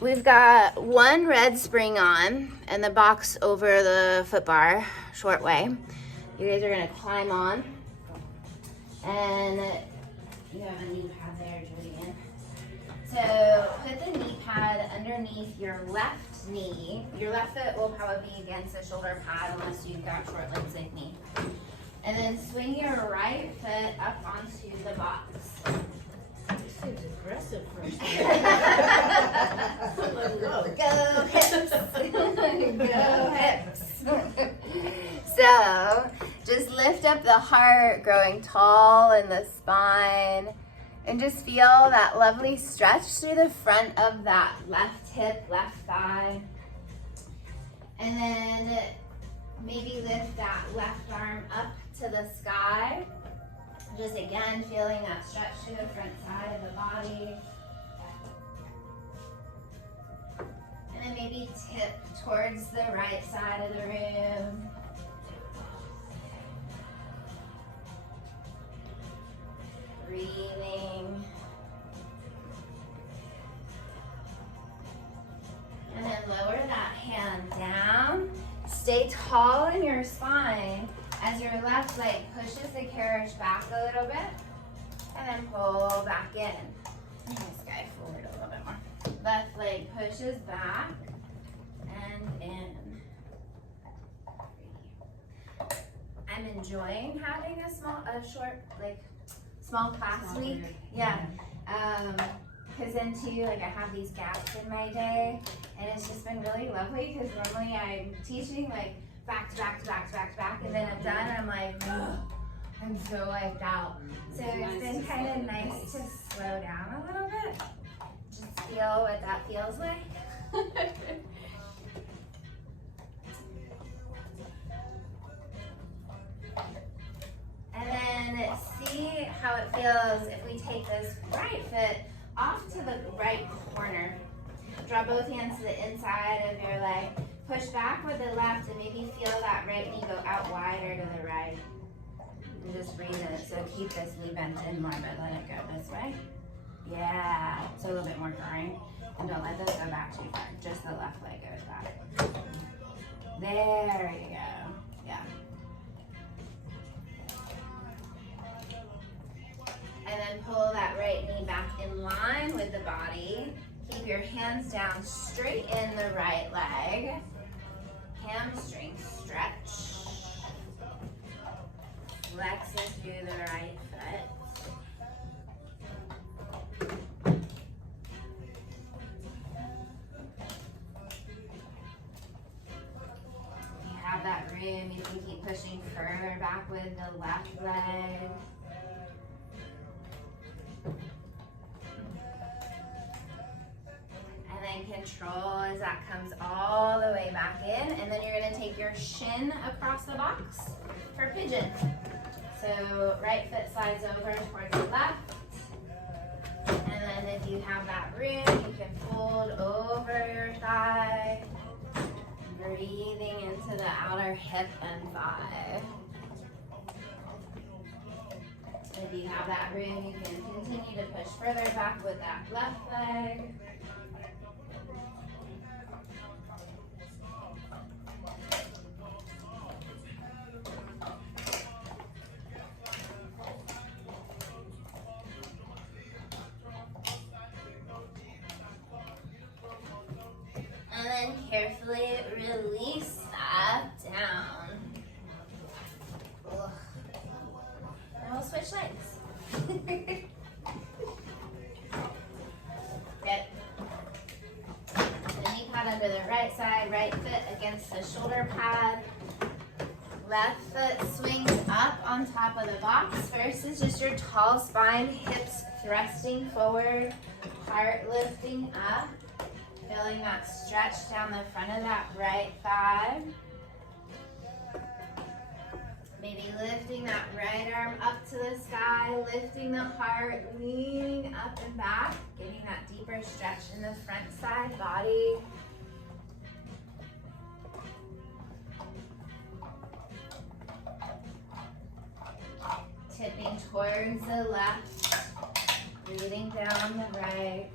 We've got one red spring on and the box over the foot bar, short way. You guys are gonna climb on, and you have a knee pad there, Julian. So put the knee pad underneath your left knee. Your left foot will probably be against the shoulder pad unless you've got short legs like me. And then swing your right foot up onto the box. This seems aggressive for us. Go hips. Go hips. So just lift up the heart, growing tall in the spine, and just feel that lovely stretch through the front of that left hip, left thigh. And then maybe lift that left arm up to the sky. Just again, feeling that stretch to the front side of the body. And then maybe tip towards the right side of the room. Breathing. And then lower that hand down. Stay tall in your spine as your left leg pushes the carriage back a little bit, and then pull back in. And this guy forward a little bit more. Left leg pushes back and in. I'm enjoying having a small class week. Yeah. Because then too, I have these gaps in my day, and it's just been really lovely because normally I'm teaching back to back to back to back to back, and then I'm done and I'm like, ugh, I'm so wiped out. So it's been kind of nice to slow down a little bit, just feel what that feels like. And then see how it feels if we take this right foot off to the right corner. Draw both hands to the inside of your leg. Push back with the left and maybe feel that right knee go out wider to the right. And just breathe in it. So keep this knee bent in more, but let it go this way. Yeah, so a little bit more drawing. And don't let those go back too far. Just the left leg goes back. There you go. Yeah. And then pull that right knee back in line with the body. Keep your hands down straight in the right leg. Hamstring stretch. Flex it through the right foot. You have that room, you can keep pushing further back with the left leg. Control as that comes all the way back in, and then you're going to take your shin across the box for pigeon. So right foot slides over towards the left, and then if you have that room, you can fold over your thigh, breathing into the outer hip and thigh. If you have that room, you can continue to push further back with that left leg. And then carefully release that down. Ugh. And we'll switch legs. Good. The knee pad under the right side, right foot against the shoulder pad. Left foot swings up on top of the box. First is just your tall spine, hips thrusting forward, heart lifting up. Feeling that stretch down the front of that right thigh. Maybe lifting that right arm up to the sky, lifting the heart, leaning up and back, getting that deeper stretch in the front side body. Tipping towards the left, breathing down the right.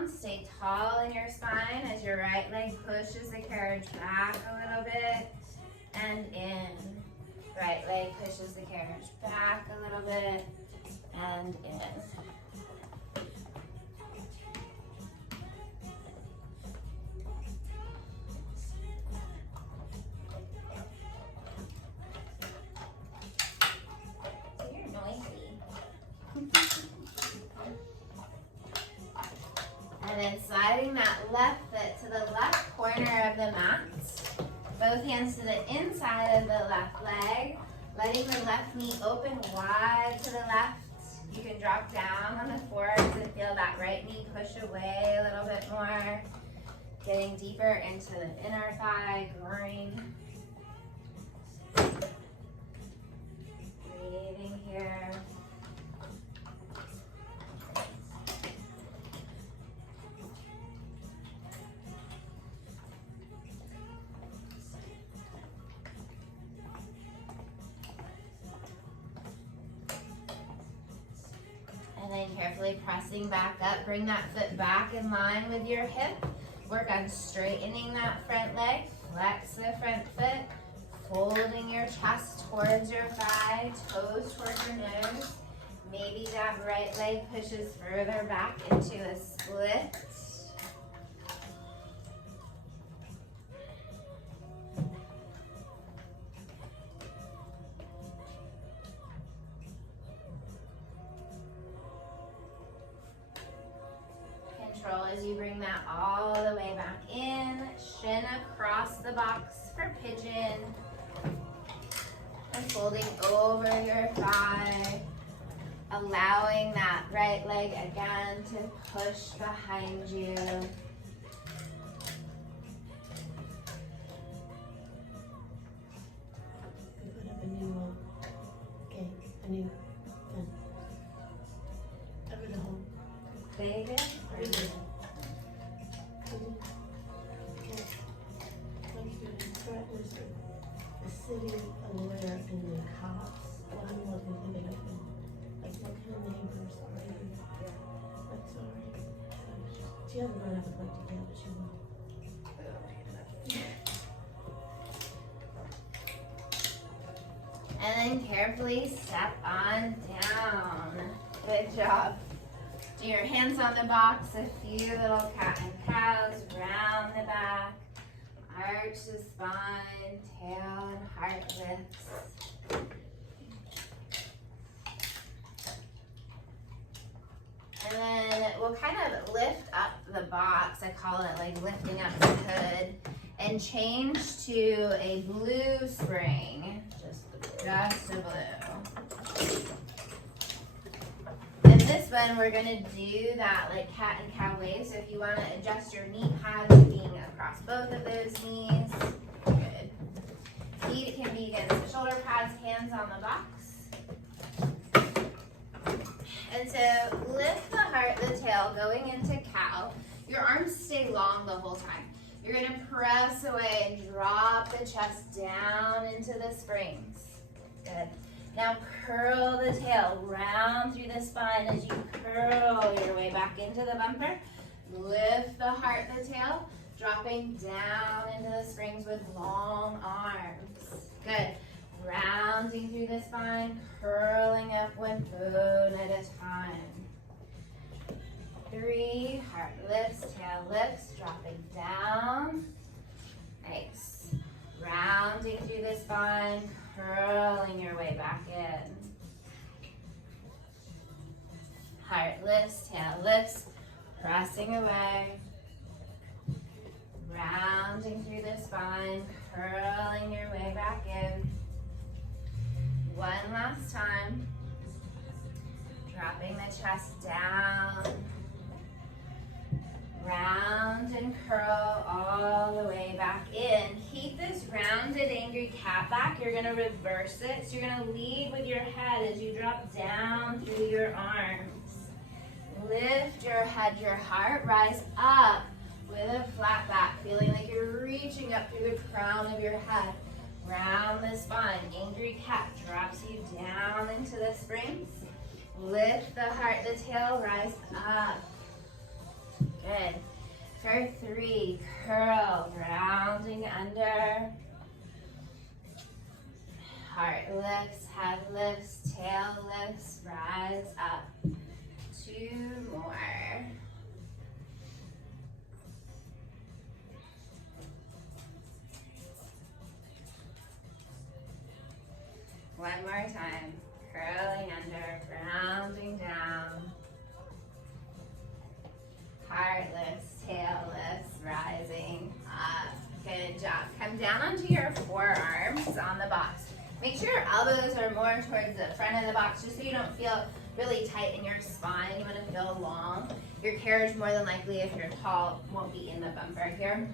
down. Stay tall in your spine as your right leg pushes the carriage back a little bit and in. Right leg pushes the carriage back a little bit and in. You're noisy. And then sliding that left foot to the left corner of the mat. Both hands to the inside of the left leg. Letting the left knee open wide to the left. You can drop down on the forearms and feel that right knee push away a little bit more. Getting deeper into the inner thigh, groin. Breathing here. And then carefully pressing back up, bring that foot back in line with your hip. Work on straightening that front leg, flex the front foot, folding your chest towards your thigh, toes towards your nose. Maybe that right leg pushes further back into a split. Control as you bring that all the way back in. Shin across the box for pigeon. And folding over your thigh. Allowing that right leg again to push behind you. Put up a new game, a new pen. Over the hole. Big. The city, a lawyer, and the cops. Well, I'm looking at it. Like, what kind of neighbors are you? I'm sorry. She hasn't grown up and worked together, she will. And then carefully step on down. Good job. Do your hands on the box, a few little cat and cows, round the back, arch the spine, tail and heart lifts. And then we'll kind of lift up the box, I call it like lifting up the hood, and change to a blue spring, just a blue. And this one, we're gonna do that like cat and cow wave. So if you wanna adjust your knee pads being across both of those knees, good. Feet can be against the shoulder pads, hands on the box. And so lift the heart, the tail, going into cow. Your arms stay long the whole time. You're gonna press away and drop the chest down into the springs. Good. Now curl the tail, round through the spine as you curl your way back into the bumper. Lift the heart, the tail, dropping down into the springs with long arms. Good. Rounding through the spine, curling up one bone at a time. 3, heart lifts, tail lifts, dropping down. Nice. Rounding through the spine, curling your way back in. Heart lifts, tail lifts, pressing away. Rounding through the spine, curling your way back in. One last time. Dropping the chest down. Round and curl all the way back in. Keep this rounded angry cat back. You're gonna reverse it. So you're gonna lead with your head as you drop down through your arms. Lift your head, your heart, rise up with a flat back, feeling like you're reaching up through the crown of your head. Round the spine. Angry cat drops you down into the springs. Lift the heart, the tail, rise up. Good. For 3, curl, rounding under. Heart lifts, head lifts, tail lifts, rise up. 2 more. One more time. Curling under, rounding down. Heart lifts, tail lifts, rising up. Good job. Come down onto your forearms on the box. Make sure your elbows are more towards the front of the box just so you don't feel really tight in your spine. You want to feel long. Your carriage, more than likely, if you're tall, won't be in the bumper here.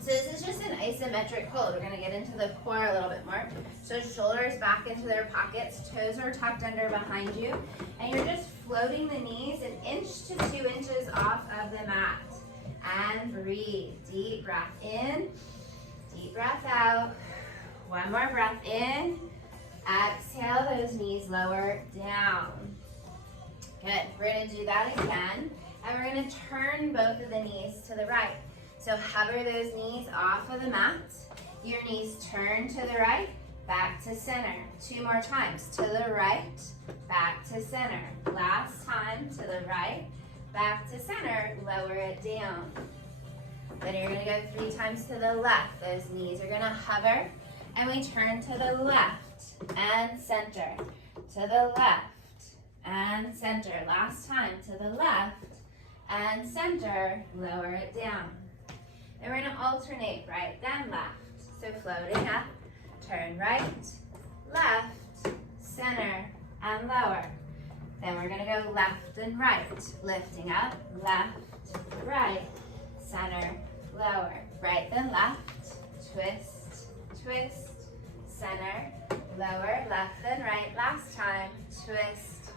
So this is just an isometric hold. We're going to get into the core a little bit more. So shoulders back into their pockets, toes are tucked under behind you, and you're just floating the knees 1 inch to 2 inches off of the mat. And breathe. Deep breath in, deep breath out. One more breath in. Exhale, those knees lower down. Good. We're going to do that again, and we're going to turn both of the knees to the right. So hover those knees off of the mat. Your knees turn to the right, back to center. 2 more times. To the right, back to center. Last time, to the right, back to center. Lower it down. Then you're going to go 3 times to the left. Those knees are going to hover. And we turn to the left and center. To the left and center. Last time, to the left and center. Lower it down. Then we're going to alternate right, then left. So floating up, turn right, left, center, and lower. Then we're going to go left and right. Lifting up, left, right, center, lower. Right, then left, twist, twist, center, lower, left, then right. Last time, twist,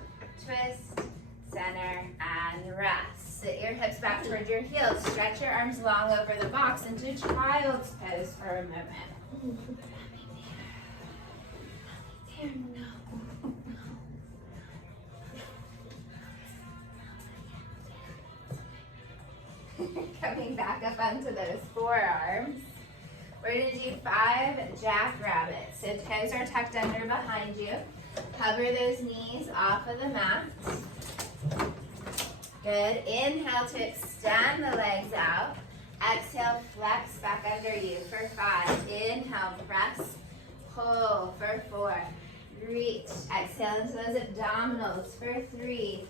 twist, center, and rest. Sit your hips back towards your heels. Stretch your arms long over the box into child's pose for a moment. Coming back up onto those forearms. We're going to do 5 jackrabbits. So toes are tucked under behind you. Hover those knees off of the mat. Good. Inhale to extend the legs out. Exhale, flex back under you for 5. Inhale, press, pull for 4. Reach. Exhale into those abdominals for 3.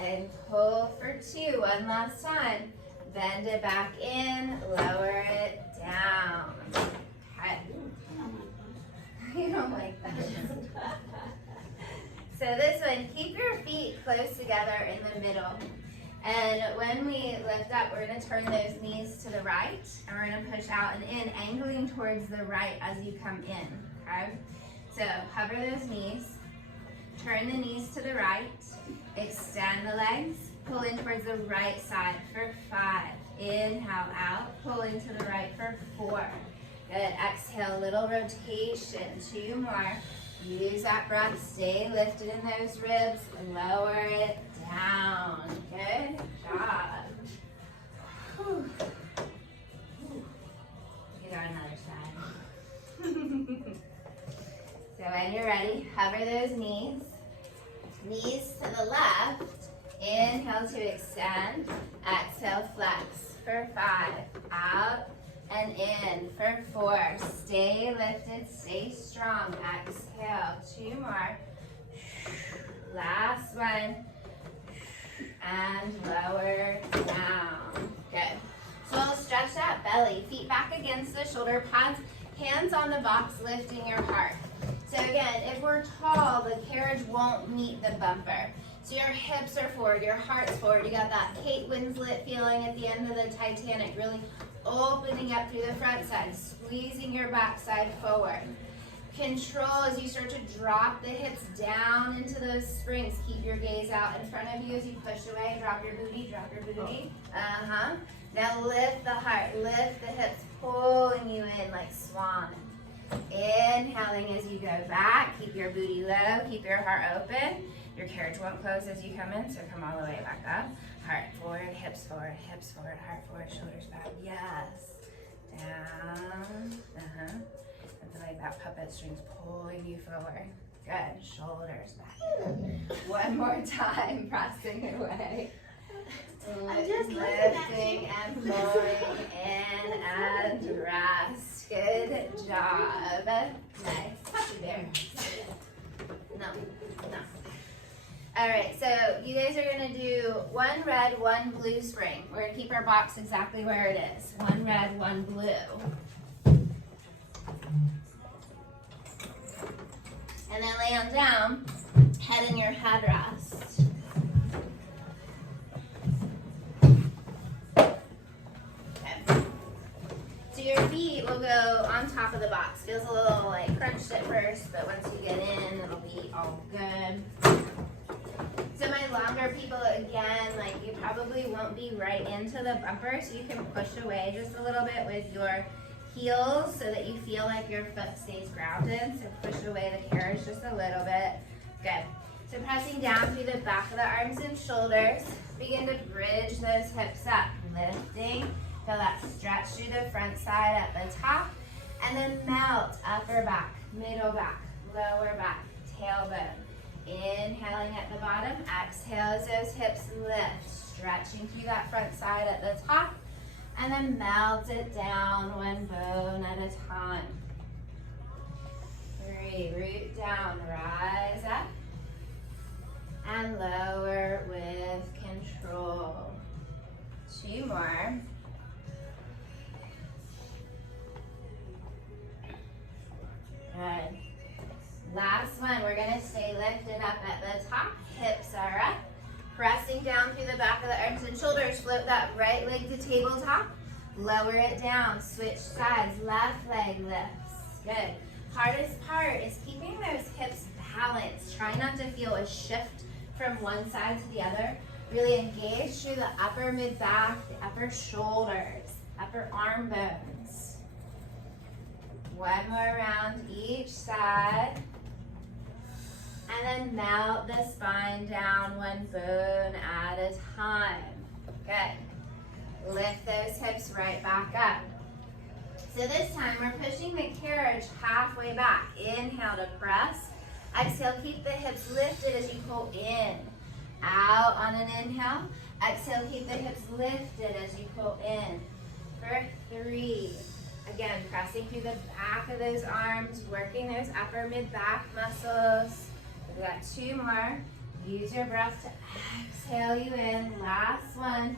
And pull for 2. One last time. Bend it back in, lower it down. Okay. You don't like that. So this one, keep your feet close together in the middle. And when we lift up, we're going to turn those knees to the right, and we're going to push out and in, angling towards the right as you come in, okay? So hover those knees, turn the knees to the right, extend the legs, pull in towards the right side for 5. Inhale out, pull into the right for 4. Good. Exhale, little rotation. 2 more. Use that breath. Stay lifted in those ribs. Lower it down. Good job. Whew. Get on another side. So when you're ready, hover those knees. Knees to the left. Inhale to extend. Exhale, flex for 5. Out and in for 4. Stay lifted, stay strong. Exhale, 2 more. Last one. And lower down. Good. So we'll stretch that belly. Feet back against the shoulder pads. Hands on the box, lifting your heart. So again, if we're tall, the carriage won't meet the bumper. So your hips are forward, your heart's forward. You got that Kate Winslet feeling at the end of the Titanic, really opening up through the front side, squeezing your backside forward. Control as you start to drop the hips down into those springs. Keep your gaze out in front of you as you push away. Drop your booty, drop your booty. Now lift the heart, lift the hips, pulling you in like swan. Inhaling as you go back. Keep your booty low, keep your heart open. Your carriage won't close as you come in, so come all the way back up. Heart forward, hips forward, heart forward, shoulders back. Yes. Down. It's like that puppet string's pulling you forward. Good. Shoulders back. One more time, pressing away. I'm just Lifting and pulling in and rest. Good job. Nice. Puppy bear. No. All right, so you guys are gonna do one red, one blue spring. We're gonna keep our box exactly where it is. One red, one blue. And then lay on down, head in your headrest. Okay. So your feet will go on top of the box. Feels a little like crunched at first, but once you get in, it'll be all good. So my longer people, again, like you probably won't be right into the bumper, so you can push away just a little bit with your heels so that you feel like your foot stays grounded. So push away the carriage just a little bit. Good. So pressing down through the back of the arms and shoulders. Begin to bridge those hips up. Lifting. Feel that stretch through the front side at the top. And then melt upper back, middle back, lower back, tailbone. Inhaling at the bottom. Exhale as those hips lift. Stretching through that front side at the top. And then melt it down one bone at a time. 3, root down, rise up. And lower with control. 2 more. Good. Last one, we're gonna stay lifted up at the top. Hips are up. Pressing down through the back of the arms and shoulders. Float that right leg to tabletop. Lower it down. Switch sides. Left leg lifts. Good. Hardest part is keeping those hips balanced. Try not to feel a shift from one side to the other. Really engage through the upper mid-back, the upper shoulders, upper arm bones. One more round each side. And then melt the spine down one bone at a time. Good. Lift those hips right back up. So this time we're pushing the carriage halfway back. Inhale to press. Exhale, keep the hips lifted as you pull in. Out on an inhale. Exhale, keep the hips lifted as you pull in. For 3. Again, pressing through the back of those arms, working those upper mid-back muscles. We've got 2 more. Use your breath to exhale you in. Last one.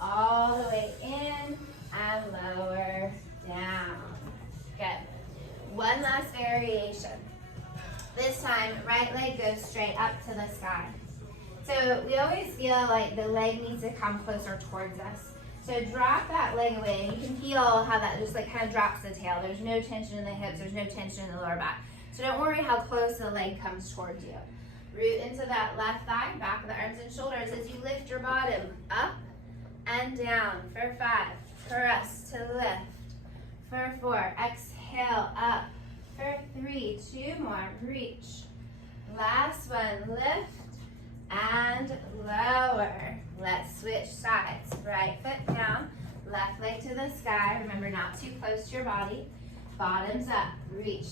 All the way in and lower down. Good. One last variation. This time, right leg goes straight up to the sky. So we always feel like the leg needs to come closer towards us. So drop that leg away, and you can feel how that just like kind of drops the tail. There's no tension in the hips, there's no tension in the lower back. So don't worry how close the leg comes towards you. Root into that left thigh, back of the arms and shoulders as you lift your bottom up and down. For 5, press to lift. For 4, exhale up. For 3, 2 more, reach. Last one, lift and lower. Let's switch sides. Right foot down, left leg to the sky. Remember, not too close to your body. Bottoms up, reach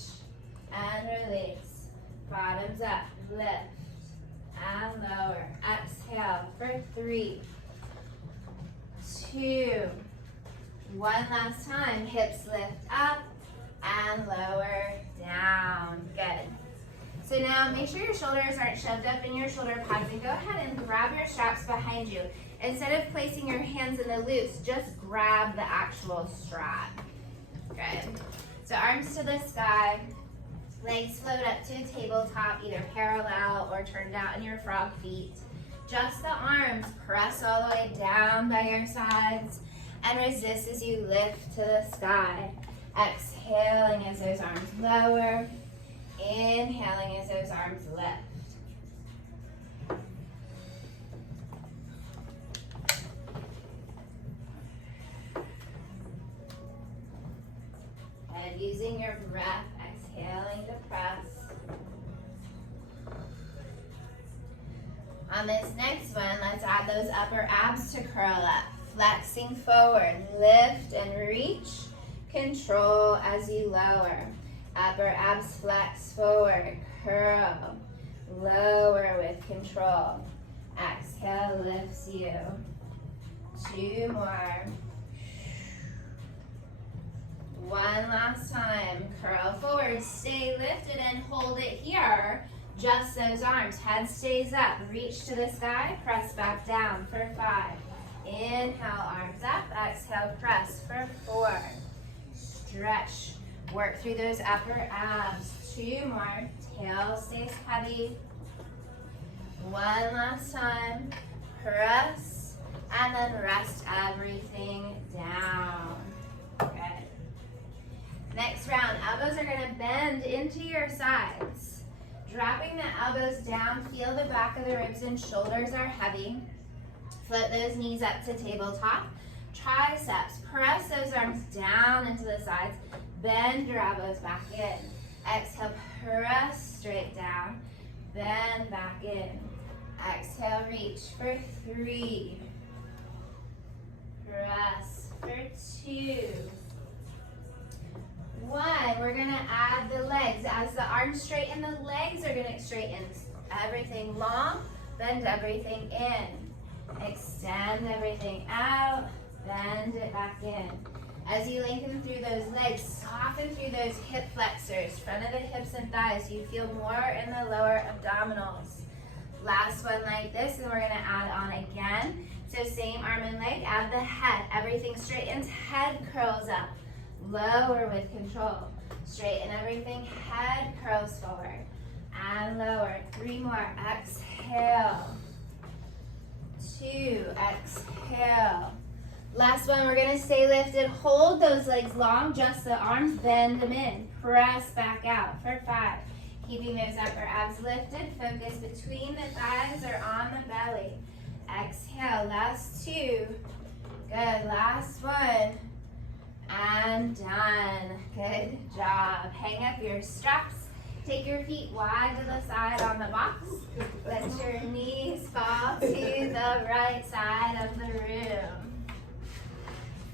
and release. Bottoms up, lift and lower. Exhale for 3, 2, 1 last time. Hips lift up and lower down. Good. So now make sure your shoulders aren't shoved up in your shoulder pads, and go ahead and grab your straps behind you. Instead of placing your hands in the loops, just grab the actual strap. Good. So arms to the sky, legs float up to a tabletop, either parallel or turned out in your frog feet. Just the arms, press all the way down by your sides and resist as you lift to the sky. Exhaling as those arms lower. Inhaling as those arms lift. And using your breath, exhaling to press. On this next one, let's add those upper abs to curl up. Flexing forward, lift and reach. Control as you lower. Upper abs flex forward, curl. Lower with control. Exhale, lifts you. 2 more. One last time. Curl forward, stay lifted and hold it here. Just those arms. Head stays up. Reach to the sky. Press back down for 5. Inhale, arms up. Exhale, press for 4. Stretch. Work through those upper abs. 2 more. Tail stays heavy. One last time. Press. And then rest everything down. Good. Next round. Elbows are going to bend into your sides. Dropping the elbows down. Feel the back of the ribs and shoulders are heavy. Float those knees up to tabletop. Triceps. Press those arms down into the sides. Bend your elbows back in. Exhale, press straight down. Bend back in. Exhale, reach for 3. Press for 2. 1. We're going to add the legs. As the arms straighten, the legs are going to straighten. Everything long, bend everything in. Extend everything out, bend it back in. As you lengthen through those legs, soften through those hip flexors, front of the hips and thighs. You feel more in the lower abdominals. Last one like this, and we're going to add on again. So same arm and leg, add the head. Everything straightens, head curls up. Lower with control. Straighten everything, head curls forward. And lower. 3 more. Exhale. 2. Exhale. Last one, we're going to stay lifted. Hold those legs long, just the arms, bend them in. Press back out for 5. Keeping those upper abs lifted. Focus between the thighs or on the belly. Exhale. Last 2. Good. Last one. And done. Good job. Hang up your straps. Take your feet wide to the side on the box. Let your knees fall to the right side of the room.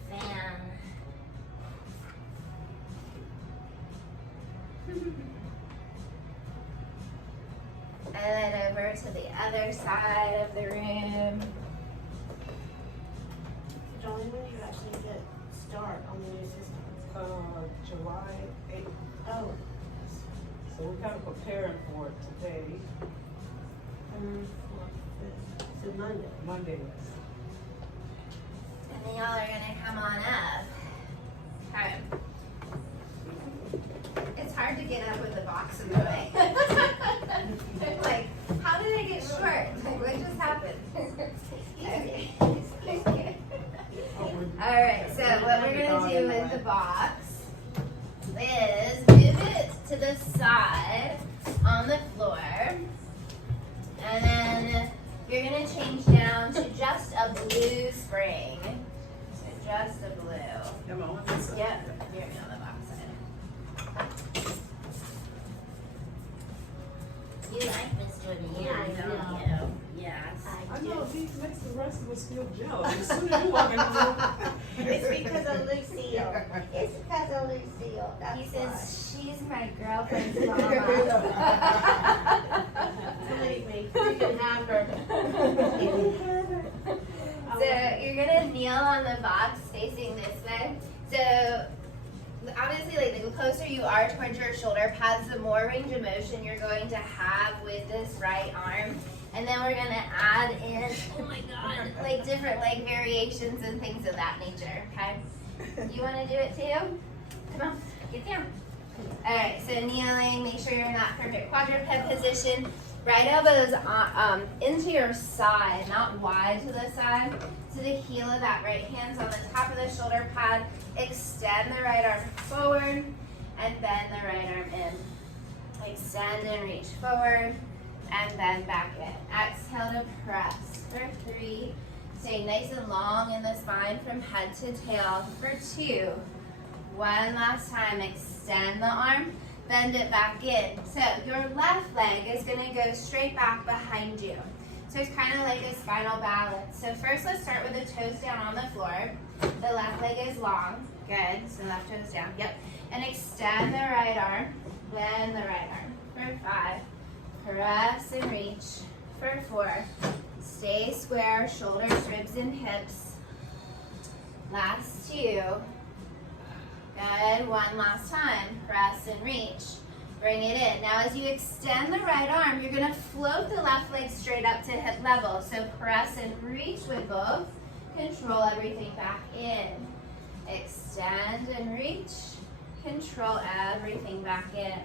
Fan. And then over to the other side of the room. Jolene, when do you actually get start on the new system? July 8th. Oh. So we're kind of preparing for it today. So Monday. Monday, yes. And then y'all are gonna come on up. Okay. It's hard to get up with the box in the way. Like, how did I get short? Like, what just happened? Okay. Alright, so what we're gonna do with the box is move it to the side on the floor. And then you're gonna change down to just a blue spring. So just a blue. Am I on this side? Yep, you're on the box side. You like Miss Jody, Yeah, I don't know. you? Yes. I know, these makes the rest of us feel jealous. As soon as you walk in the room. It's because of Lucille. It's because of Lucille. That's He why. says, she's my girlfriend's mama. Believe me, you can have her. You can have her. So you're gonna kneel on the box facing this way. So obviously, like the closer you are towards your shoulder pads, the more range of motion you're going to have with this right arm. And then we're gonna add in, oh my God, like different leg variations and things of that nature, okay? You wanna do it too? Come on, get down. All right, so kneeling, make sure you're in that perfect quadruped position. Right elbows into your side, not wide to the side. So the heel of that right hand's on the top of the shoulder pad. Extend the right arm forward and bend the right arm in. Extend and reach forward and bend back in. Exhale to press for 3. Stay nice and long in the spine from head to tail for 2. One last time, extend the arm, bend it back in. So your left leg is gonna go straight back behind you. So it's kind of like a spinal balance. So first let's start with the toes down on the floor. The left leg is long. Good. So left toes down. Yep. And extend the right arm. Bend the right arm. For 5. Press and reach. For 4. Stay square. Shoulders, ribs, and hips. Last 2. Good. One last time. Press and reach. Bring it in. Now as you extend the right arm, you're going to float the left leg straight up to hip level. So press and reach with both. Control everything back in. Extend and reach. Control everything back in.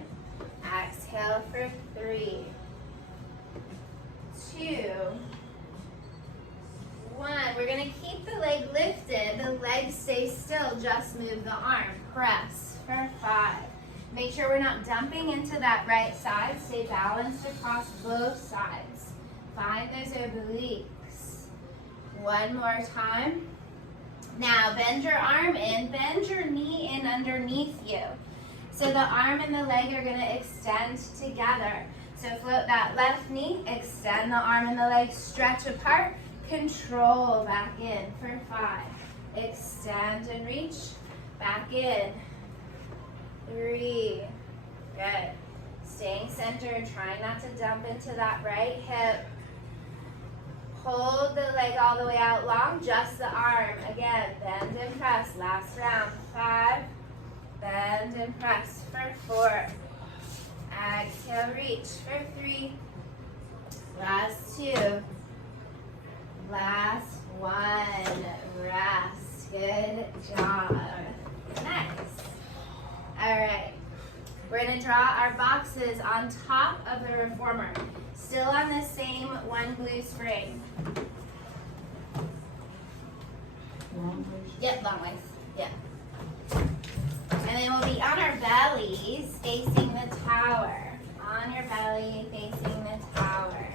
Exhale for 3, 2, 1. We're going to keep the leg lifted. The leg stays still. Just move the arm. Press for 5. Make sure we're not dumping into that right side. Stay balanced across both sides. Find those obliques. One more time. Now bend your arm in, bend your knee in underneath you. So the arm and the leg are going to extend together. So float that left knee, extend the arm and the leg, stretch apart, control back in for 5. Extend and reach, back in. 3, good. Staying centered, trying not to dump into that right hip. Hold the leg all the way out long, just the arm. Again, bend and press. Last round. 5, bend and press for 4. Exhale, reach for 3. Last 2. Last 1. Rest. Good job. Nice. All right, we're gonna draw our boxes on top of the reformer, still on the same one glue spring. Long ways. Yep, long ways, yep. And then we'll be on our bellies, facing the tower. On your belly, facing the tower.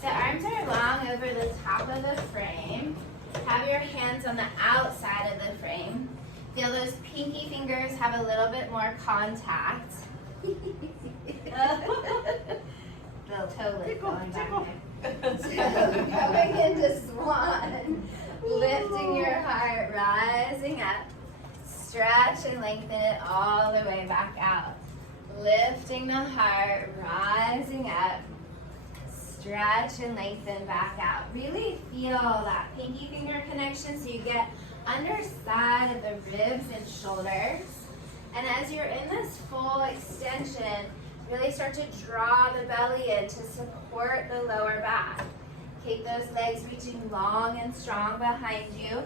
So arms are long over the top of the frame. Have your hands on the outside of the frame. Feel those pinky fingers have a little bit more contact. Little toe lip going back there. So going into swan, lifting your heart, rising up. Stretch and lengthen it all the way back out. Lifting the heart, rising up. Stretch and lengthen back out. Really feel that pinky finger connection so you get underside of the ribs and shoulders. And as you're in this full extension, really start to draw the belly in to support the lower back. Keep those legs reaching long and strong behind you.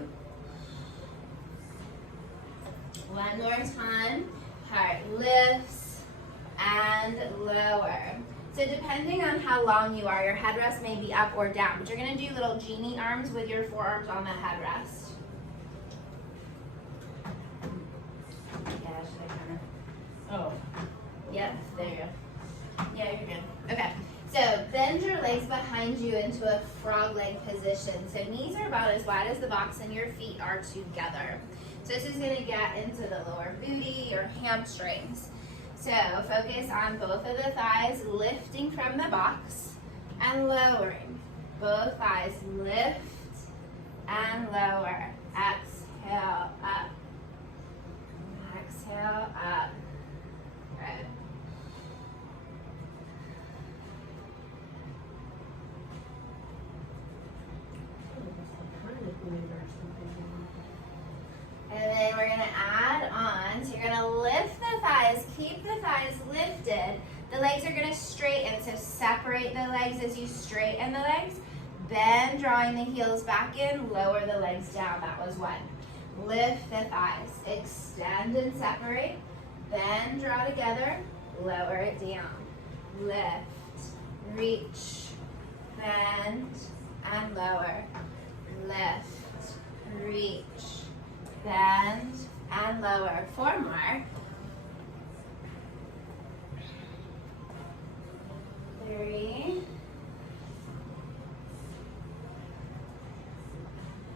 One more time. Heart lifts and lower. So depending on how long you are, your headrest may be up or down, but you're gonna do little genie arms with your forearms on the headrest. Yeah, should I kind of? Oh. Yep, there you go. Yeah, you're good. Okay, so bend your legs behind you into a frog leg position. So knees are about as wide as the box and your feet are together. So this is gonna get into the lower booty, your hamstrings. So focus on both of the thighs, lifting from the box and lowering. Both thighs lift and lower. Exhale, up. Exhale, up. Good. And then we're gonna add on, so you're gonna lift the thighs, keep the thighs lifted. The legs are gonna straighten, so separate the legs as you straighten the legs. Bend, drawing the heels back in, lower the legs down, that was 1. Lift the thighs, extend and separate. Bend, draw together, lower it down. Lift, reach, bend, and lower. Lift, reach, bend, and lower. 4 more. 3.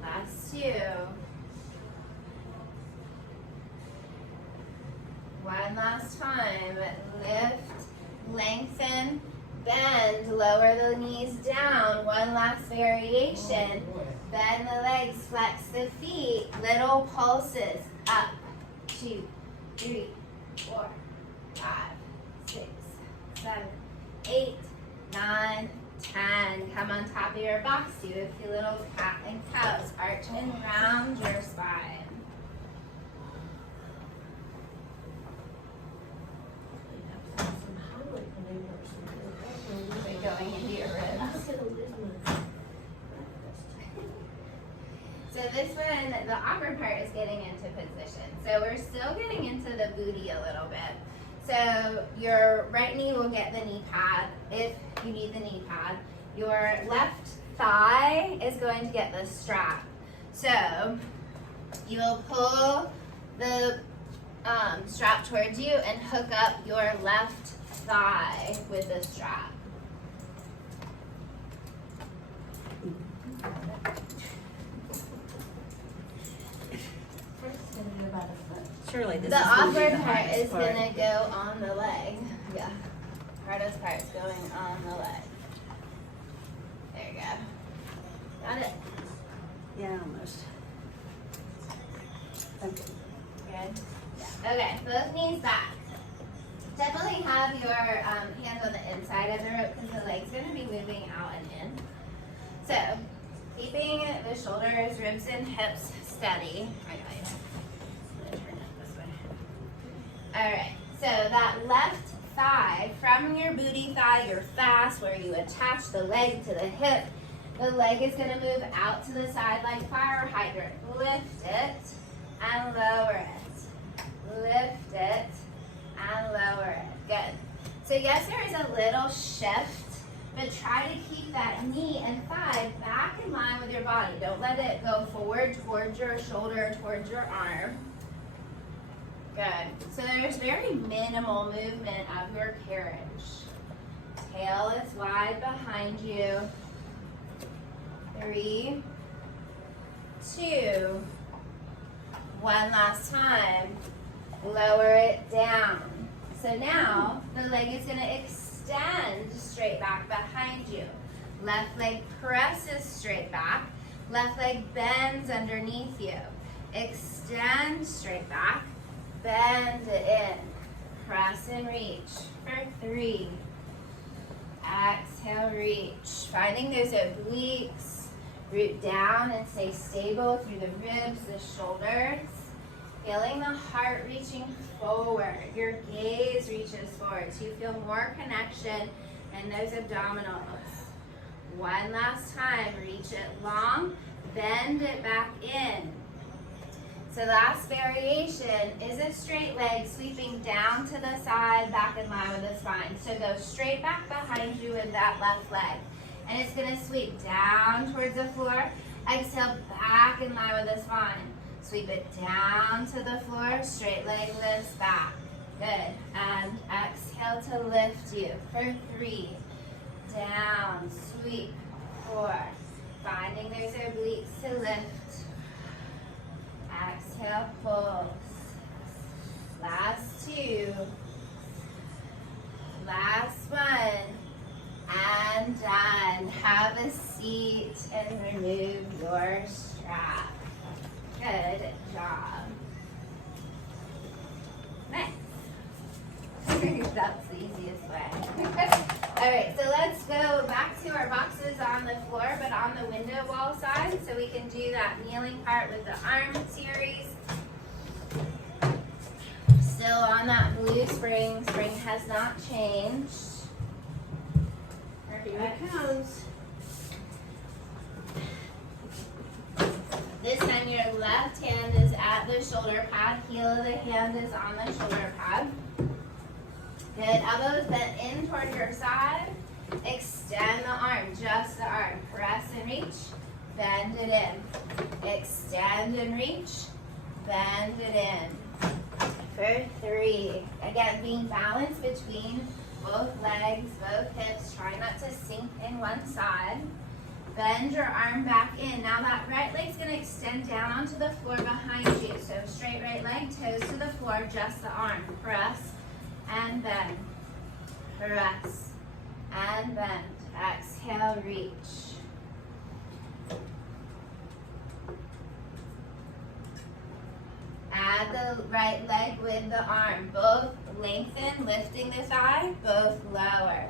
Last 2. One last time. Lift, lengthen, bend, lower the knees down. One last variation. Bend the legs, flex the feet. Little pulses. Up. 2, 3, 4, 5, 6, 7, 8, 9, 10. Come on top of your box. Do a few little cat and cows. Arch and round your spine. Some highway neighbors. We're going into your ribs. I was gonna lose my. So this one, the awkward part is getting into position. So we're still getting into the booty a little bit. So your right knee will get the knee pad if you need the knee pad. Your left thigh is going to get the strap. So you will pull the strap towards you and hook up your left thigh with the strap. First, gonna be about a foot. Surely this The is gonna be awkward the part hardest is part. gonna go on the leg. Yeah. Hardest part is going on the leg. There you go. Got it? Yeah, almost. Okay. Good. Yeah. Okay, both knees back. Definitely have your hands on the inside of the rope because the leg's gonna be moving out and in. So, keeping the shoulders, ribs, and hips steady. I got you. I'm gonna turn it this way. Alright, so that left thigh, from your booty thigh, your fast, where you attach the leg to the hip, the leg is going to move out to the side like fire hydrant. Lift it and lower it. Lift it and lower it. Good. So yes, there is a little shift, but try to keep that knee and thigh back in line with your body. Don't let it go forward towards your shoulder, towards your arm. Good. So there's very minimal movement of your carriage. Tail is wide behind you. 3, 2, one last time. Lower it down. So now the leg is going to extend straight back behind you. Left leg presses straight back. Left leg bends underneath you. Extend straight back. Bend it in. Press and reach for 3. Exhale, reach. Finding those obliques. Root down and stay stable through the ribs, the shoulders. Feeling the heart reaching forward. Your gaze reaches forward. So you feel more connection in those abdominals. One last time. Reach it long. Bend it back in. So last variation is a straight leg sweeping down to the side, back in line with the spine. So go straight back behind you with that left leg. And it's going to sweep down towards the floor. Exhale, back in line with the spine. Sweep it down to the floor. Straight leg lifts back. Good. And exhale to lift you for 3. Down, sweep, 4. Finding those obliques to lift. Exhale, pulse. Last 2. Last 1. And done. Have a seat and remove your strap. Good job. Nice. That's the easiest way. Alright, so let's go back to our boxes on the floor, but on the window wall side, so we can do that kneeling part with the arm series. Still on that blue spring. Spring has not changed. Here it comes. This time your left hand is at the shoulder pad. Heel of the hand is on the shoulder pad. Good. Elbows bent in toward your side. Extend the arm, just the arm. Press and reach. Bend it in. Extend and reach. Bend it in. For 3. Again, being balanced between both legs, both hips. Try not to sink in one side. Bend your arm back in. Now that right leg's going to extend down onto the floor behind you. So straight right leg, toes to the floor, just the arm. Press and bend. Press and bend. Exhale, reach. Add the right leg with the arm. Both lengthen, lifting the thigh, both lower.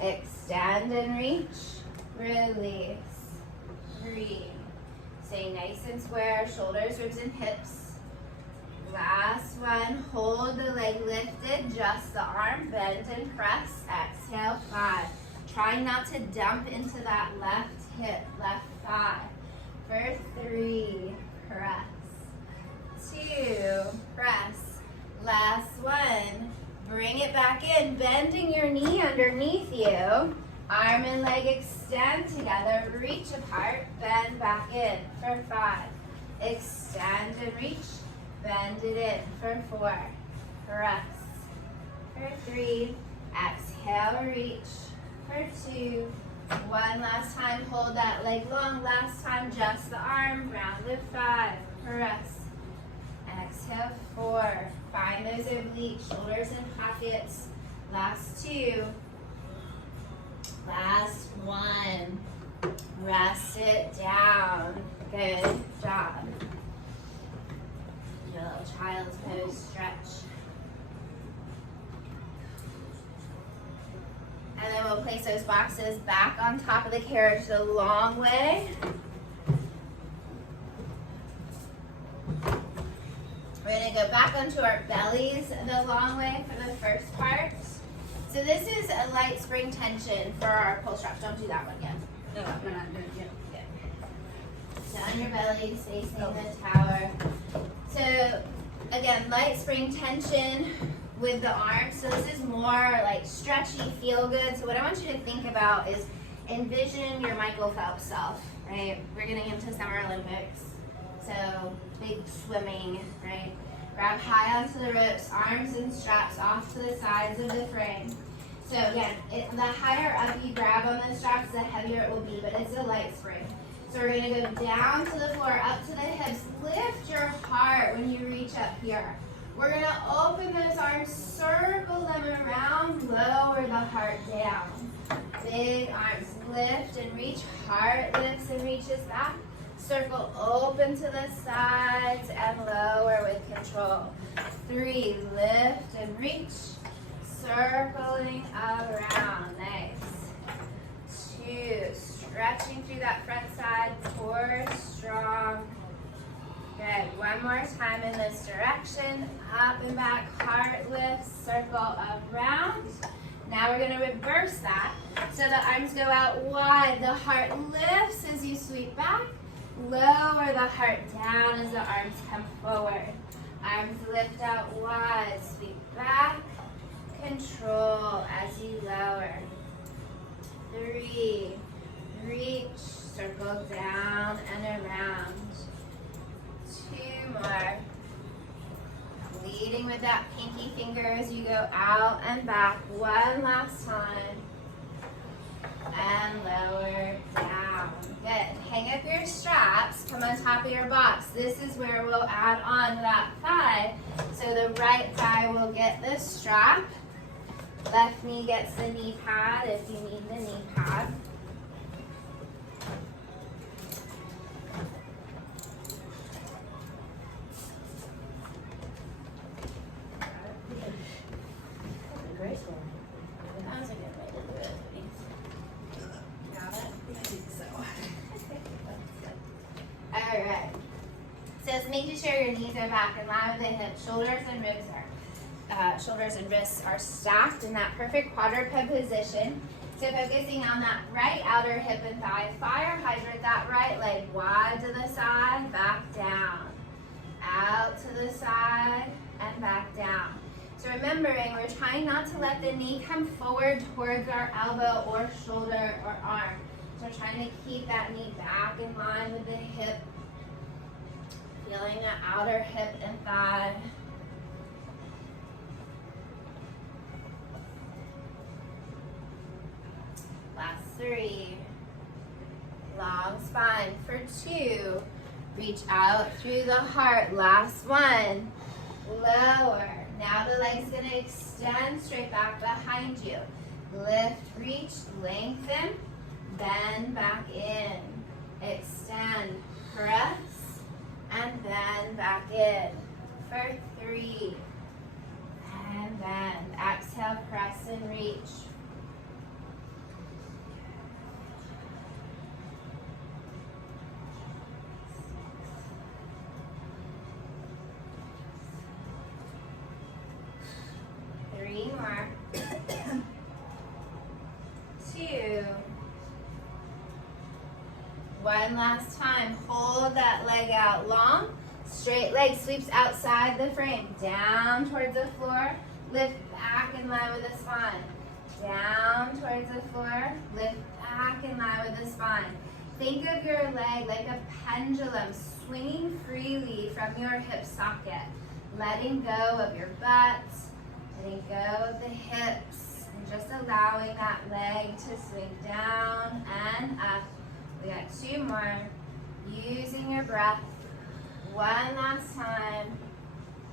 Extend and reach. Release. Breathe. Stay nice and square, shoulders, ribs, and hips. Last one, hold the leg lifted, just the arm, bend and press. Exhale, 5. Try not to dump into that left hip, left thigh. For 3, press. 2, press. Last one, bring it back in, bending your knee underneath you. Arm and leg extend together, reach apart, bend back in for 5. Extend and reach, bend it in for 4. Press. For 3, exhale, reach. For 2, one last time, hold that leg long. Last time, just the arm, round of 5. Press. Exhale, 4. Find those obliques, shoulders in pockets. Last 2. Last 1. Rest it down. Good job. Your little child's pose stretch. And then we'll place those boxes back on top of the carriage the long way. We're going to go back onto our bellies the long way for the first part. So this is a light spring tension for our pull straps. Don't do that one yet. No, we're not doing it. So on your belly, facing the tower. So again, light spring tension with the arms. So this is more like stretchy, feel good. So what I want you to think about is envision your Michael Phelps self, right? We're getting into Summer Olympics. So big swimming, right? Grab high onto the ropes, arms and straps off to the sides of the frame. So again, the higher up you grab on the straps, the heavier it will be, but it's a light spring. So we're gonna go down to the floor, up to the hips. Lift your heart when you reach up here. We're gonna open those arms, circle them around, lower the heart down. Big arms, lift and reach, heart lifts and reaches back. Circle open to the sides and lower with control. 3, lift and reach, circling around, nice. 2, stretching through that front side, core strong. Good, one more time in this direction, up and back, heart lifts, circle around. Now we're gonna reverse that. So the arms go out wide, the heart lifts as you sweep back. Lower the heart down as the arms come forward. Arms lift out wide, sweep back. Control as you lower. 3, reach, circle down and around. 2 more. Leading with that pinky finger as you go out and back. One last time. And lower down. Good. Hang up your straps. Come on top of your box. This is where we'll add on that thigh. So the right thigh will get the strap. Left knee gets the knee pad if you need the knee pad. Graceful. That was a good way to do it. Got it? I think so. All right. So it's making sure your knees are back in line with the hips. Shoulders and wrists are stacked in that perfect quadruped position. So focusing on that right outer hip and thigh. Fire hydrant that right leg wide to the side, back down. Out to the side and back down. So remembering, we're trying not to let the knee come forward towards our elbow or shoulder or arm. So we're trying to keep that knee back in line with the hip. Feeling the outer hip and thigh. Last 3. Long spine for 2. Reach out through the heart. Last 1. Lower. Now the leg's gonna extend straight back behind you. lift, reach, lengthen, bend back in, extend, press, and bend back in for 3, and bend, exhale, press and reach. Three more. 2. One last time. Hold that leg out long. Straight leg sweeps outside the frame. Down towards the floor. Lift back in line with the spine. Down towards the floor. Lift back in line with the spine. Think of your leg like a pendulum swinging freely from your hip socket. Letting go of your butt. Letting go of the hips. And just allowing that leg to swing down and up. We got 2 more. Using your breath. One last time.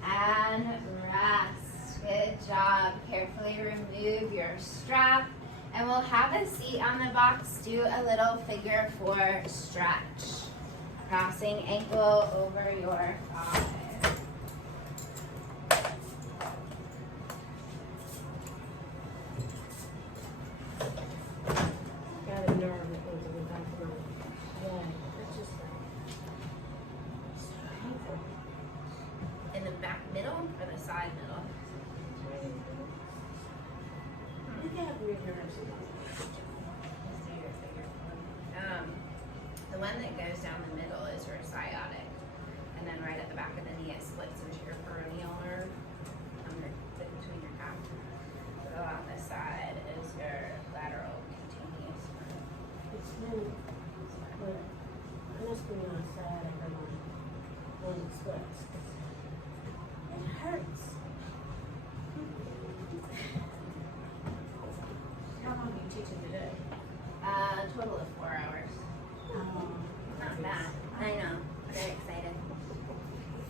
And rest. Good job. Carefully remove your strap. And we'll have a seat on the box. Do a little figure 4 stretch. Crossing ankle over your thigh. Got a nerve that goes in the back of my leg. It's just like, so painful. In the back middle or the side middle? You got weird nerves. The one that goes down the middle is your sciatic. And then right at the back of the knee, it splits into your peroneal nerve between your calf. So on this side is your lateral cutaneous nerve. It's been, but I must be outside every morning when it sweats. It hurts. How long are you teaching today? A total of 4 hours. Not bad. I know. Very excited.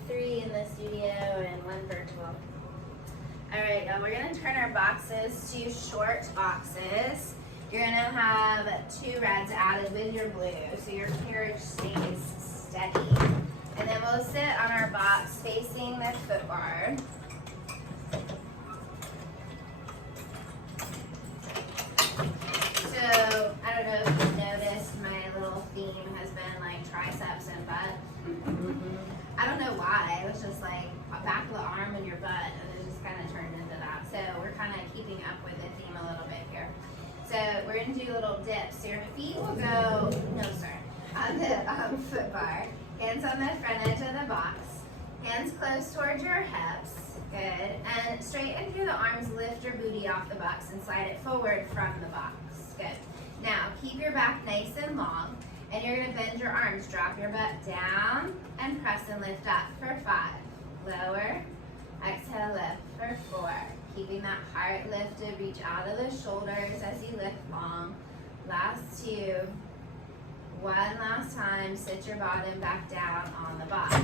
3 in the studio and 1 virtual. Alright, now we're going to turn our boxes to short boxes. You're going to have 2 reds added with your blue, so your carriage stays steady. And then we'll sit on our box facing the foot bar. So, I don't know if you've noticed, my little theme has been like triceps and butt. I don't know why, it was just like back of the arm and your butt, and it just kind of turned into that. So we're kind of keeping up with the theme a little bit here. So we're going to do little dips. So your feet will go, no sir, on the foot bar. Hands on the front edge of the box. Hands close towards your hips. Good. And straighten through the arms, lift your booty off the box and slide it forward from the box. Good. Now, keep your back nice and long, and you're going to bend your arms. Drop your butt down and press and lift up for 5. Lower. Exhale, lift for 4. Keeping that heart lifted, reach out of the shoulders as you lift long. Last 2. One last time, sit your bottom back down on the box.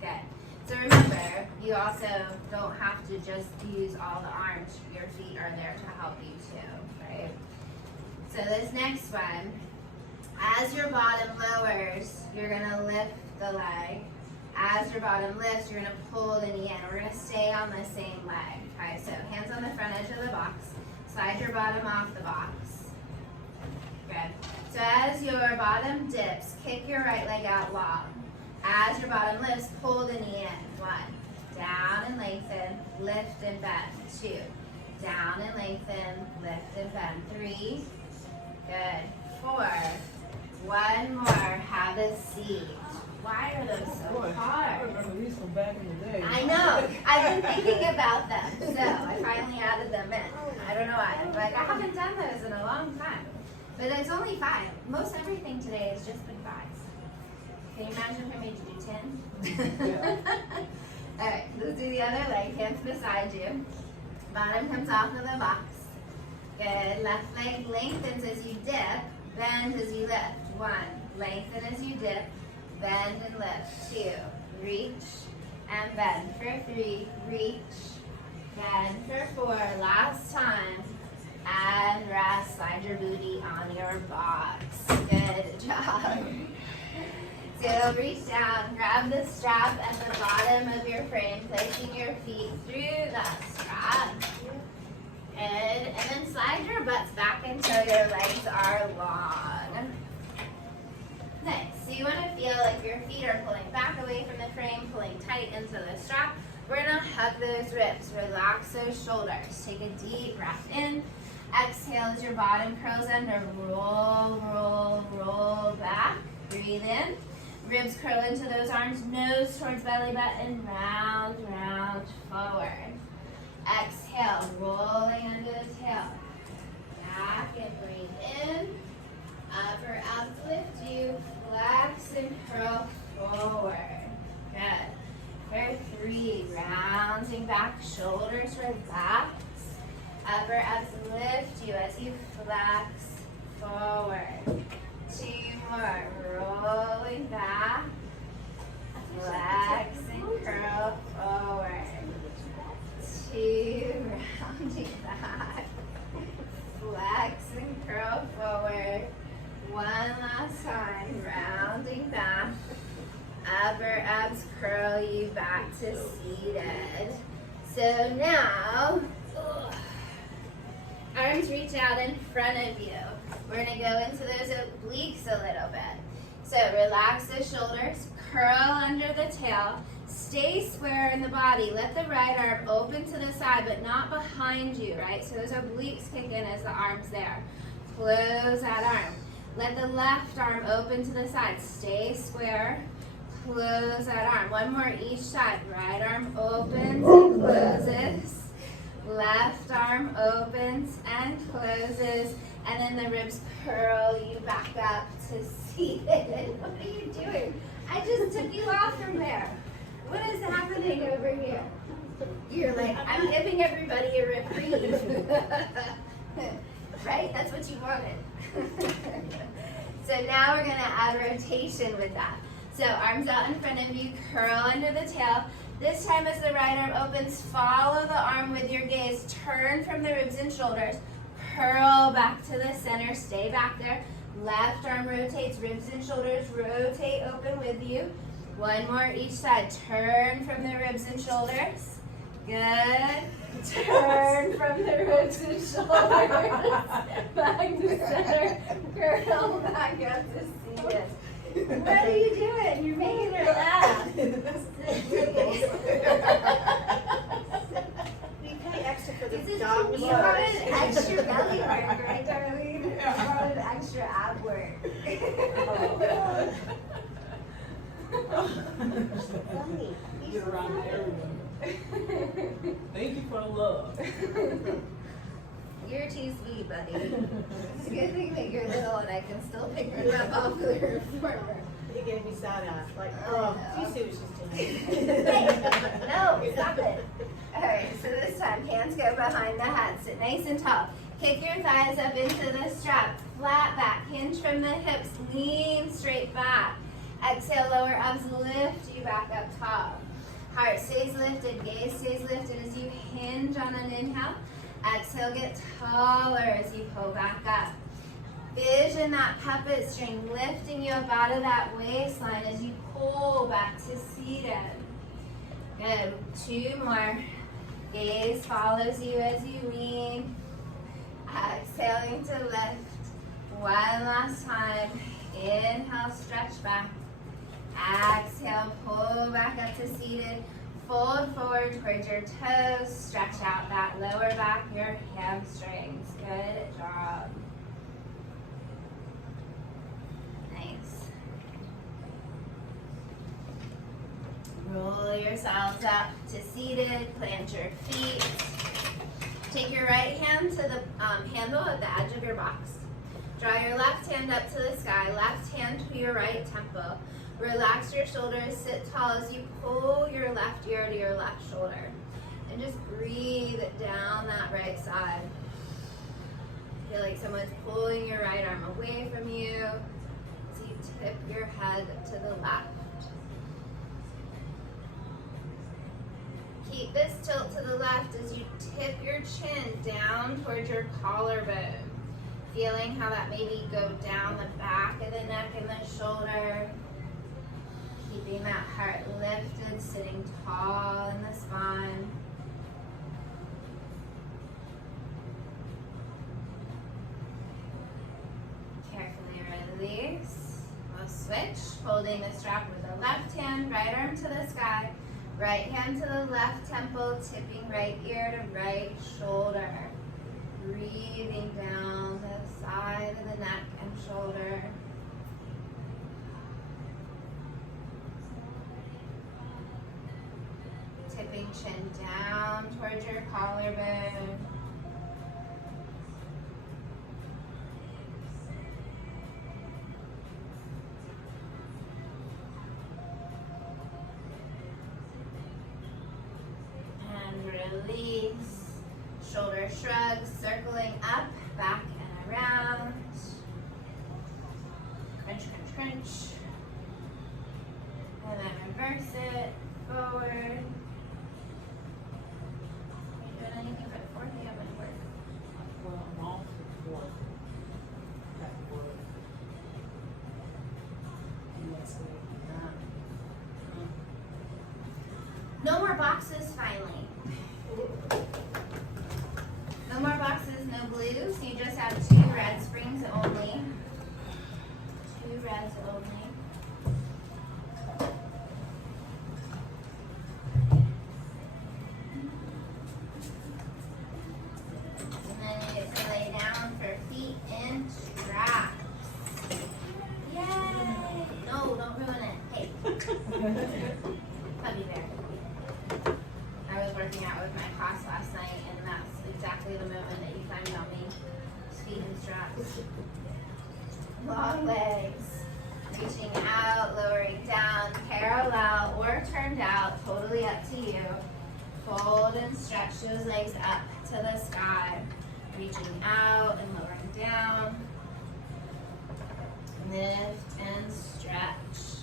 Good. So remember, you also don't have to just use all the arms. Your feet are there to help you too, right? So this next one, as your bottom lowers, you're gonna lift the leg. As your bottom lifts, you're gonna pull the knee in. We're gonna stay on the same leg. Okay, so hands on the front edge of the box. Slide your bottom off the box. Good. So as your bottom dips, kick your right leg out long. As your bottom lifts, pull the knee in. 1. Down and lengthen, lift and bend. 2. Down and lengthen, lift and bend. 3. Good. 4. 1 more. Have a seat. Why are those so Boy, I hard? remember these from back in the day. I know. I've been thinking about them, so I finally added them in. I don't know why. Like, I haven't done those in a long time. But it's only 5. Most everything today has just been 5s. Can you imagine if I made you do 10? Yeah. Alright, let's do the other leg. Hands beside you. Bottom comes off of the box. Good. Left leg lengthens as you dip. Bend as you lift. 1. Lengthen as you dip. Bend and lift. 2. Reach and bend for 3. Reach. Bend for 4. Last time. And rest, slide your booty on your box. Good job. So reach down, grab the strap at the bottom of your frame, placing your feet through that strap. Good. And then slide your butts back until your legs are long. Nice. So you want to feel like your feet are pulling back away from the frame, pulling tight into the strap. We're going to hug those ribs. Relax those shoulders. Take a deep breath in. Exhale as your bottom curls under. Roll, roll, roll back. Breathe in. Ribs curl into those arms. Nose towards belly button. Round, round, forward. Exhale. Rolling under the tail. Back and breathe in. Upper abs lift you. Flex and curl forward. Good. For 3, rounding back, shoulders relax. Upper abs lift you as you flex forward. 2 more, rolling back. Flex and curl forward. 2, rounding back. Flex and curl forward. 1 last time, rounding back. Upper abs curl you back to seated. So now, arms reach out in front of you. We're going to go into those obliques a little bit. So relax the shoulders, curl under the tail, stay square in the body. Let the right arm open to the side, but not behind you, right? So those obliques kick in as the arm's there. Close that arm. Let the left arm open to the side. Stay square. Close that arm. 1 more each side. Right arm opens and closes. Left arm opens and closes. And then the ribs curl you back up to seated. What are you doing? I just took you off from there. What is happening over here? You're like, I'm giving everybody a reprieve. Right? That's what you wanted. So now we're going to add rotation with that. So arms out in front of you, curl under the tail. This time as the right arm opens, follow the arm with your gaze. Turn from the ribs and shoulders. Curl back to the center. Stay back there. Left arm rotates, ribs and shoulders rotate open with you. 1 more each side. Turn from the ribs and shoulders. Good. Turn from the ribs and shoulders. Back to center. Curl back up to seated. What are you doing? You're making her laugh. We pay extra for the dog You massage. wanted extra belly work, right, Darlene? You wanted extra ab work. Funny. Get around to everyone. Thank you for the love. You're too sweet, buddy. It's a good thing that you're little and I can still pick her up off the reformer. You gave me side eye. Like, oh, you see what she's doing. Hey, no, stop it. Alright, so this time, hands go behind the head. Sit nice and tall. Kick your thighs up into the strap. Flat back, hinge from the hips, lean straight back. Exhale, lower abs lift you back up tall. Heart stays lifted, gaze stays lifted as you hinge on an inhale. Exhale, get taller as you pull back up. Vision that puppet string lifting you up out of that waistline as you pull back to seated. Good. 2 more. Gaze follows you as you lean. Exhaling to lift. 1 last time. Inhale, stretch back. Exhale, pull back up to seated. Fold forward towards your toes. Stretch out that lower back, your hamstrings. Good job. Nice. Roll yourselves up to seated. Plant your feet. Take your right hand to the handle at the edge of your box. Draw your left hand up to the sky. Left hand to your right temple. Relax your shoulders, sit tall as you pull your left ear to your left shoulder. And just breathe down that right side. Feel like someone's pulling your right arm away from you. So you tip your head to the left. Keep this tilt to the left. left as you tip your chin down towards your collarbone. Feeling how that maybe go down the back of the neck and the shoulder. Keeping that heart lifted, sitting tall in the spine. Carefully release. We'll switch, holding the strap with the left hand, right arm to the sky, right hand to the left temple, tipping right ear to right shoulder. Breathing down the side of the neck and shoulder. Tipping chin down towards your collarbone. And release. Shoulder shrugs, circling up, back and around. Crunch, crunch, crunch. And then reverse it, forward. Are you doing anything for the fourth? You haven't worked. Well, I'm off the fourth. At work. And that's it. No more boxes, finally. No more boxes, no blues. You just have 2 red springs only. 2 reds only. And then you get to lay down for feet in straps. Yay! No, don't ruin it. Hey. Puppy bear. I was working out with my class last night, and that's exactly the moment that you climbed on me. Feet in straps. Long legs. Reaching out, lowering down, parallel or turned out, totally up to you. Fold and stretch those legs up to the sky. Reaching out and lowering down. Lift and stretch.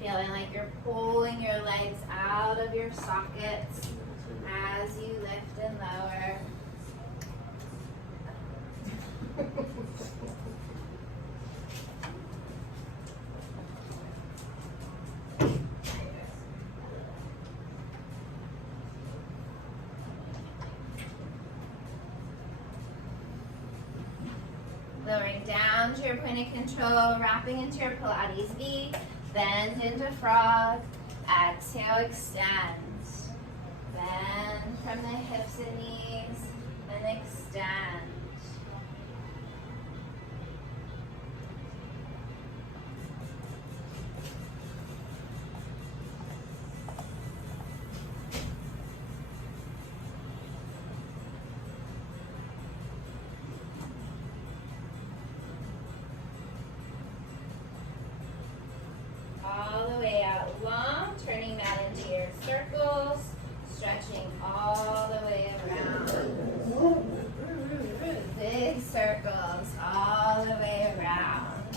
Feeling like you're pulling your legs out of your sockets as you lift and lower. Lowering down to your point of control, wrapping into your Pilates V. Bend into frog. Exhale, extend. Bend from the hips and knees and extend. All the way out long, turning that into your circles, stretching all the way around. Big circles all the way around.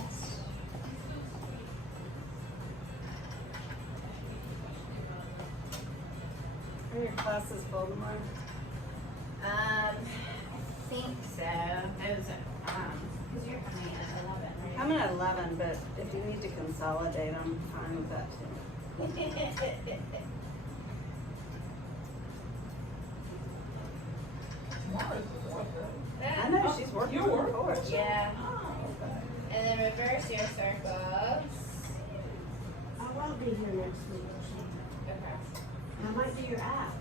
Are your classes full tomorrow? I think so. Those are, because you're coming in at 11, right? I'm at 11, but if you need to consolidate, I'm fine with that too. Tomorrow's the fourth, right? I know, she's working You're on working? the course. Yeah. Oh, okay. And then reverse your circles. I won't be here next week. Okay. I might do your app.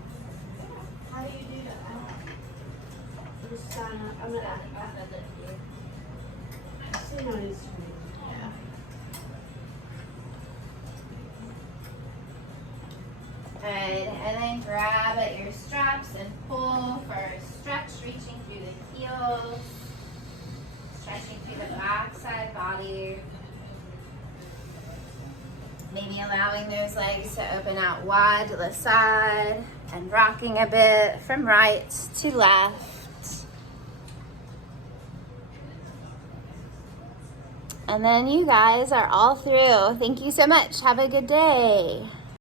How do you do the app? Just sign up. I'm gonna, I'll send it to you. I've seen on Instagram. Yeah. Good, and then grab at your straps and pull for a stretch, reaching through the heels, stretching through the backside body. Maybe allowing those legs to open out wide to the side and rocking a bit from right to left. And then you guys are all through. Thank you so much. Have a good day.